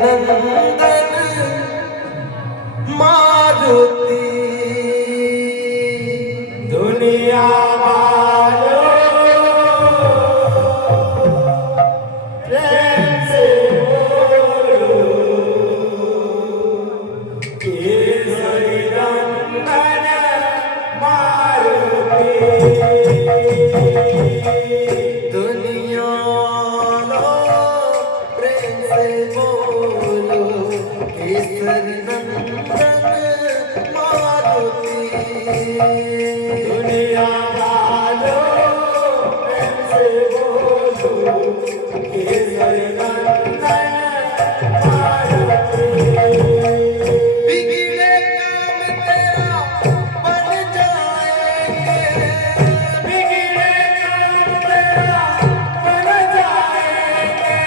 नंदन मारुति दुनिया वालों प्रेम से बोलो केसरी नंदन मारुति दुनिया प्रेम से बोलो केसरी नंदन मारुति दुनिया वालों प्रेम से बोलो केसरी नंदन मारुति बिगड़े काम तेरा बन जाएंगे बिगड़े काम तेरा बन जाएंगे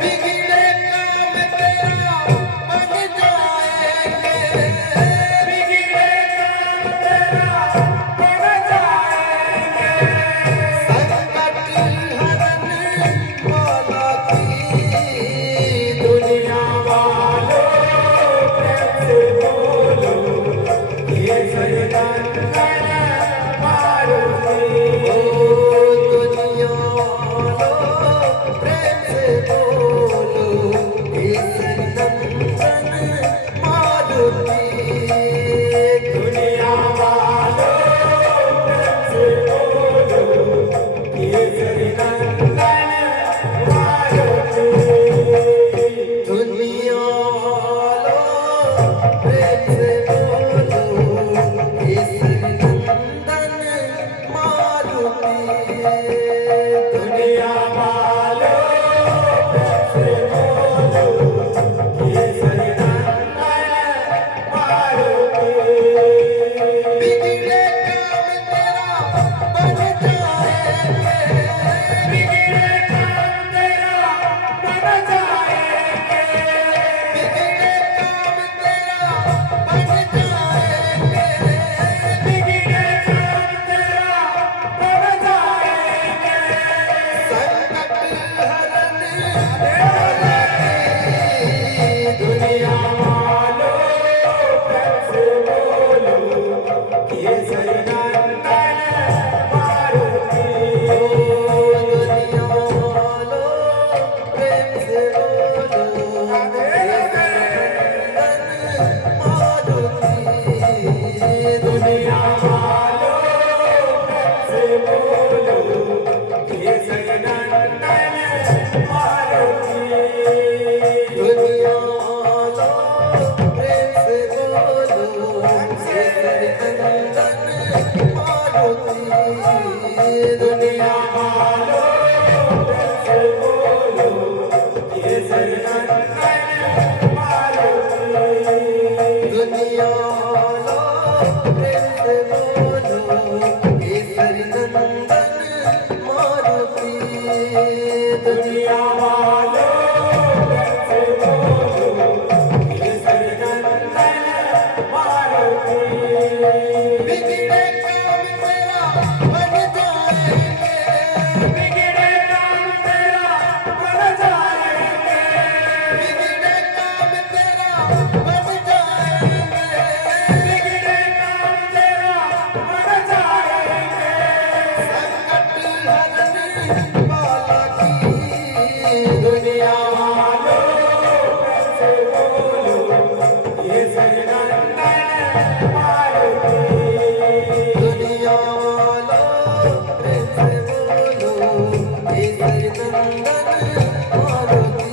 बिगड़े काम तेरा बन जाएंगे बिगड़े काम तेरा बन जाएंगे संकट हरन वाला की दुनिया वालों प्रेम से बोलो ये सैयदन मारुति दुनिया वालों प्रेम से बोलो ये सैयदन मारुति दुनिया वालों प्रेम से बोलो ये सैयदन मारुति दुनिया वालों प्रेम से बोलो केसरी नंदन मारुति दुनिया वालों प्रेम से बोलो केसरी नंदन मारुति बिगड़े काम तेरा बन जाएंगे बिगड़े काम तेरा बन जाएंगे बिगड़े काम तेरा बन जाएंगे बिगड़े काम तेरा बन जाएंगे संकट हरन वाला की दुनिया वालों प्रेम से बोलो केसरी नंदन मारुति दुनिया वालों प्रेम से बोलो मारुति दुनिया वालों प्रेम से बोलो केसरी नंदन मारुति दुनिया वालों प्रेम से बोलो केसरी नंदन मारुति दुनिया वालों प्रेम से बोलो केसरी नंदन मारुति दुनिया वालों प्रेम से बोलो केसरी नंदन मारुति दुनिया वालों प्रेम से बोलो केसरी नंदन मारुति बिगड़े काम तेरा बन जाएंगे बिगड़े काम तेरा बन जाएंगे बिगड़े काम तेरा बन जाएंगे बिगड़े काम तेरा बन जाएंगे संकट हरन वाला की दुनिया वालों प्रेम से बोलो ये सैयदन मारुति दुनिया वालों प्रेम से बोलो ये सैयदन मारुति